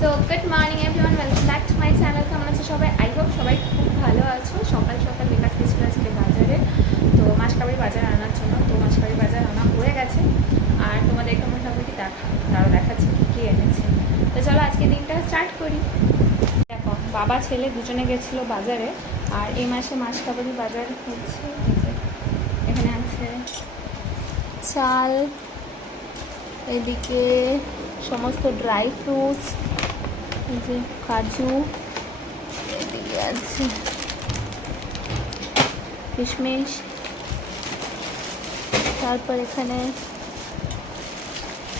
So good morning everyone, welcome back to my channel. কেমন আছে সবাই? আই হোপ সবাই খুব ভালো আছো। সকাল সকাল বিকাশ গেছিলো আজকে বাজারে, তো মাসকাবাড়ি বাজার আনার জন্য। তো মাসকাবাড়ি বাজার আনা হয়ে গেছে, আর তোমাদেরকে মোটামুটি দেখাচ্ছি কী কী এনেছে। তো চলো আজকে দিনটা স্টার্ট করি। দেখো, বাবা ছেলে দুজনে গেছিলো বাজারে, আর এই মাসে মাসকাবাড়ি বাজার হচ্ছে। এখানে আছে চাল, এদিকে সমস্ত ড্রাই ফ্রুটস, এই যে কাজু, এদিকে আছে কিশমিশ, তারপর এখানে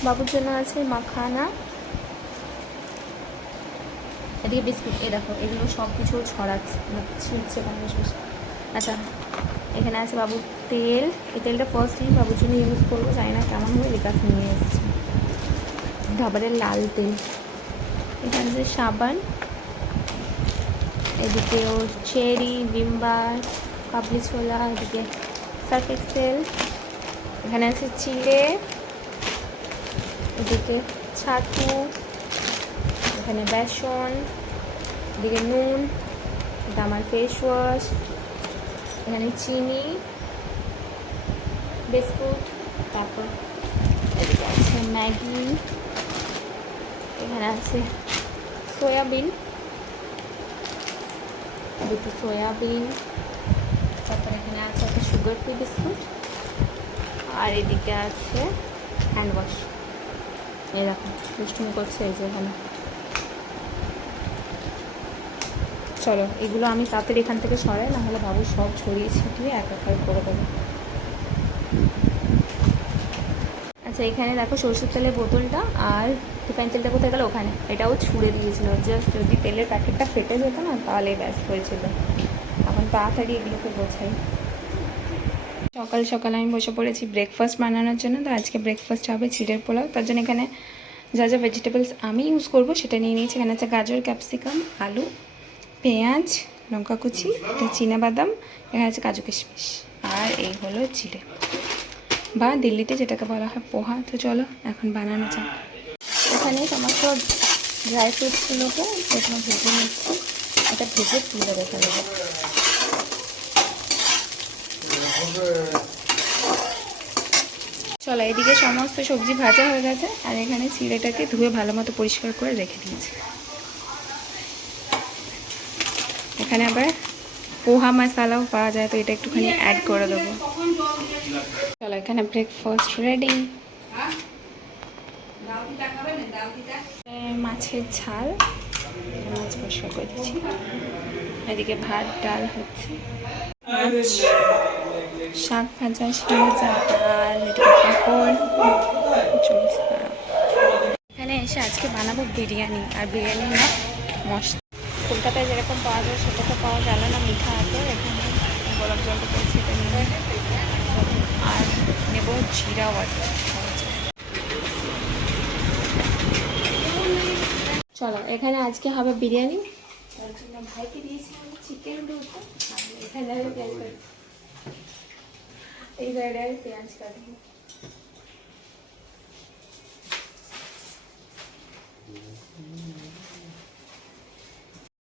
বাবুর জন্য আছে মাখানা, এদিকে বিস্কুট। এই দেখো, এগুলো সব কিছু ছড়াচ্ছে, ছিঁড়ছে বেশ বেশ। আচ্ছা, এখানে আছে বাবুর তেল। এই তেলটা ফার্স্টলি বাবুর জন্য ইউজ করবো, জানি না কেমন হবে, বিকাশ নিয়ে এসেছি ডাবরের লাল তেল। এখানে যে সাবান, এদিকে ও চেরি, ভিমবার, কাবলি ছোলা, এদিকে সার্ফ এক্সেল, এখানে আছে চিড়ে, এদিকে ছাতু, এখানে বেসন, এদিকে নুন, এটা আমার ফেস ওয়াশ, এখানে চিনি, বিস্কুট, তারপর এদিকে আছে ম্যাগি, এখানে আছে সয়াবিন, দুটো সয়াবিন, তারপর এখানে আছে একটা সুগার ফ্রি বিস্কুট, আর এদিকে আছে হ্যান্ড ওয়াশ। এই দেখো দুষ্টুমি করছে এই যে এখানে। চলো এগুলো আমি তাড়াতাড়ি এখান থেকে সরাই, নাহলে বাবু সব ছড়িয়ে ছিটিয়ে একাকার করে দেবো। আচ্ছা, এখানে দেখো সরষের তেলের বোতলটা, আর রিফাইন তেলটা কোথায় গেল? ওখানে। এটাও ছুঁড়ে দিয়েছিল, জাস্ট যদি তেলের প্যাকেটটা ফেটে যেত না তাহলে ব্যাস হয়েছিল। এখন তাড়াতাড়ি এগুলোকে গোছাই। সকাল সকাল আমি বসে পড়েছি ব্রেকফাস্ট বানানোর জন্য। তো আজকে ব্রেকফাস্ট হবে চিড়ের পোলাও। তার জন্য এখানে যা যা ভেজিটেবলস আমি ইউজ করবো সেটা নিয়ে নিয়েছি। এখানে আছে গাজর, ক্যাপসিকাম, আলু, পেঁয়াজ, লঙ্কা কুচি, এটা চীনাবাদাম, এখানে আছে কাজু কিশমিশ, আর এই হলো চিড়ে, বা দিল্লিতে যেটাকে বলা হয় পোহা। তো চলো এখন বানানো যাক। এখানে সমস্ত ড্রাই ফ্রুটসগুলোকে প্রথমে ভেজে নিচ্ছি। এটা ভেজে তুলে রেখে দেবো। চলো, এদিকে সমস্ত সবজি ভাজা হয়ে গেছে, আর এখানে চিড়েটাকে ধুয়ে ভালো মতো পরিষ্কার করে রেখে দিয়েছি। এখানে আবার পোহা মশলাও পাওয়া যায়, তো এটা একটুখানি অ্যাড করে দেবো। চলো, এখানে ব্রেকফাস্ট রেডি। মাছের ঝাল, মাছ পরিষ্কার করে দিচ্ছি। এদিকে ভাত ডাল হচ্ছে, মাছ, শাক ভাজা, শিম ভাজা, আর এদিকে পাঁপড় চলছে। এখানে এসে আজকে বানাবো বিরিয়ানি, আর বিরিয়ানি না মশলা। কলকাতায় যেরকম পাওয়া যায় সেটা তো পাওয়া গেল না, মিঠা আছে। এখানে গোলাপ জলটা পেয়েছি, এটা নিয়ে। আর নেব জিরা ওয়াটার। চলো, এখানে আজকে হবে বিরিয়ানি, তার জন্য ভাইকে দিয়েছিলাম চিকেন রুটি। আর এখানে পেঁয়াজ কাটি, এই জায়গায় পেঁয়াজ কাটবো।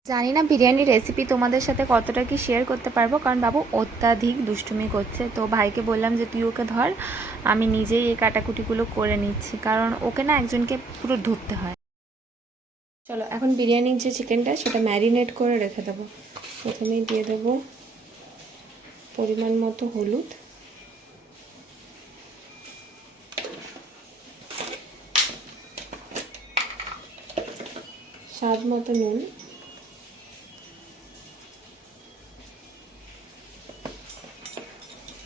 জানি না বিরিয়ানির রেসিপি তোমাদের সাথে কতটা কি শেয়ার করতে পারবো, কারণ বাবু অত্যাধিক দুষ্টুমি করছে। তো ভাইকে বললাম যে তুই ওকে ধর, আমি নিজেই এই কাটাকুটিগুলো করে নিচ্ছি, কারণ ওকে না একজনকে পুরো ধরতে হয়। চলো, এখন বিরিয়ানির যে চিকেনটা সেটা ম্যারিনেট করে রেখে দেবো। প্রথমেই দিয়ে দেবো পরিমাণ মতো হলুদ, স্বাদ মতো নুন,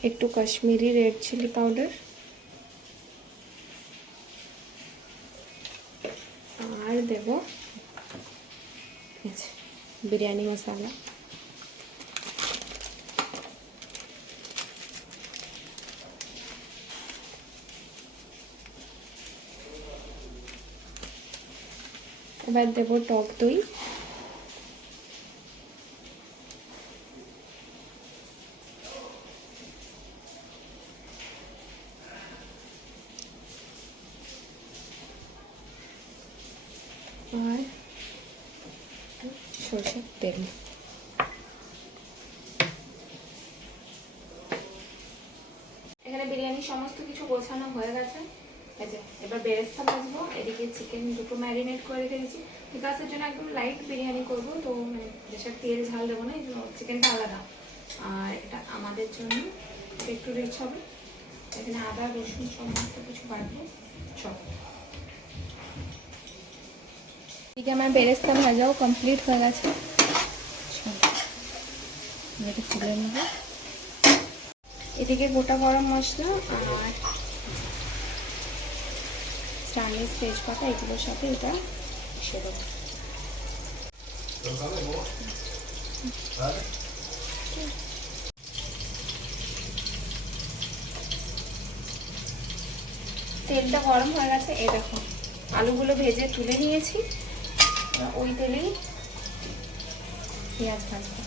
একটু কাশ্মীরি রেড চিলি পাউডার, আর দেব বিরিয়ানি মশলা। এবার দেব টক দই, আর সরষের তেল। এখানে বিরিয়ানির সমস্ত কিছু গোছানো হয়ে গেছে। এবার বেরেস্তা ভাজবো। এদিকে চিকেন দুটো ম্যারিনেট করে রেখে দিয়েছি। বিকাশের জন্য একদম লাইট বিরিয়ানি করবো, তো মানে বেশি তেল ঝাল দেবো না, এই জন্য চিকেনটা আলাদা। আর এটা আমাদের জন্য একটু রিচ হবে। এখানে আদা রসুন সমস্ত কিছু বাড়বো সব। এদিকে আমার বেরেস্তা ভাজাও কমপ্লিট হয়ে গেছে। এটা তুলে নেব। এদিকে গোটা গরম মশলা আর স্টারলেস তেজপাতা এগুলোর সাথে এটা মিশিয়ে দেবো। তেলটা গরম হয়ে গেছে। এই দেখো আলুগুলো ভেজে তুলে নিয়েছি। ওই তেলেই পেঁয়াজ ভাজবো।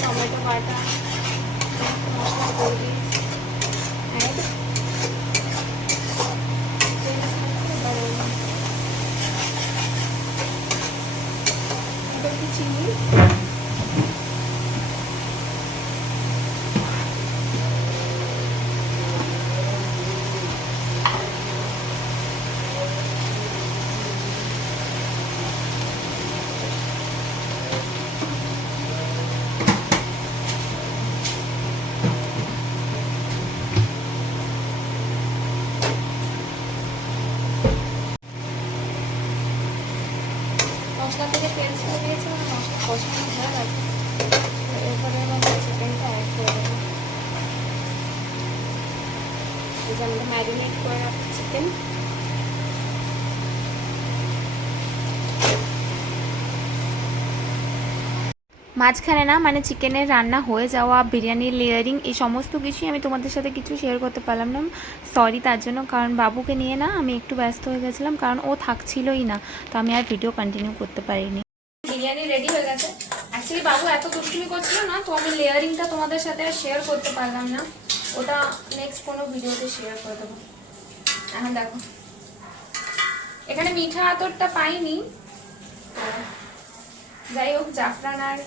টমেটো বাটা মশলা করে দিয়েছি। একটু চিনি, মশলা থেকে তেল ছেড়ে দিয়েছি, মানে মশলা কষানো হয়ে গেছে। এরপরে মধ্যে চিকেনটা অ্যাড করে দেবো। এই যে আমাদের ম্যারিনেট করে রাখা চিকেন। মাঝখানে না মানে চিকেনের রান্না হয়ে যাওয়া, বিরিয়ানির লেয়ারিং, এই সমস্ত কিছুই আমি তোমাদের সাথে কিছু শেয়ার করতে পারলাম না। সরি তার জন্য, কারণ বাবুকে নিয়ে না আমি একটু ব্যস্ত হয়ে গেছিলাম, কারণ ও থাকছিলই না, তো আমি আর ভিডিও কন্টিনিউ করতে পারিনি। বিরিয়ানি রেডি হয়ে গেছে। অ্যাকচুয়ালি বাবু এত দুষ্টুমি করছিল না, তো আমি লেয়ারিংটা তোমাদের সাথে আর শেয়ার করতে পারলাম না। ওটা নেক্সট কোনো ভিডিওতে শেয়ার করে দেবো। এখন দেখো এখানে মিঠা আতরটা পাইনি, যাই হোক জাফরান আর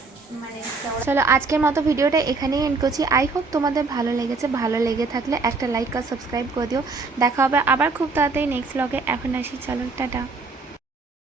মানে। চলো আজকের মতো ভিডিওটা এখানেই এন্ড করছি। আই হোপ তোমাদের ভালো লেগেছে। ভালো লেগে থাকলে একটা লাইক আর সাবস্ক্রাইব করে দিও। দেখা হবে আবার খুব তাড়াতাড়ি নেক্সট ব্লগে। এখন আসি, চলো টাটা।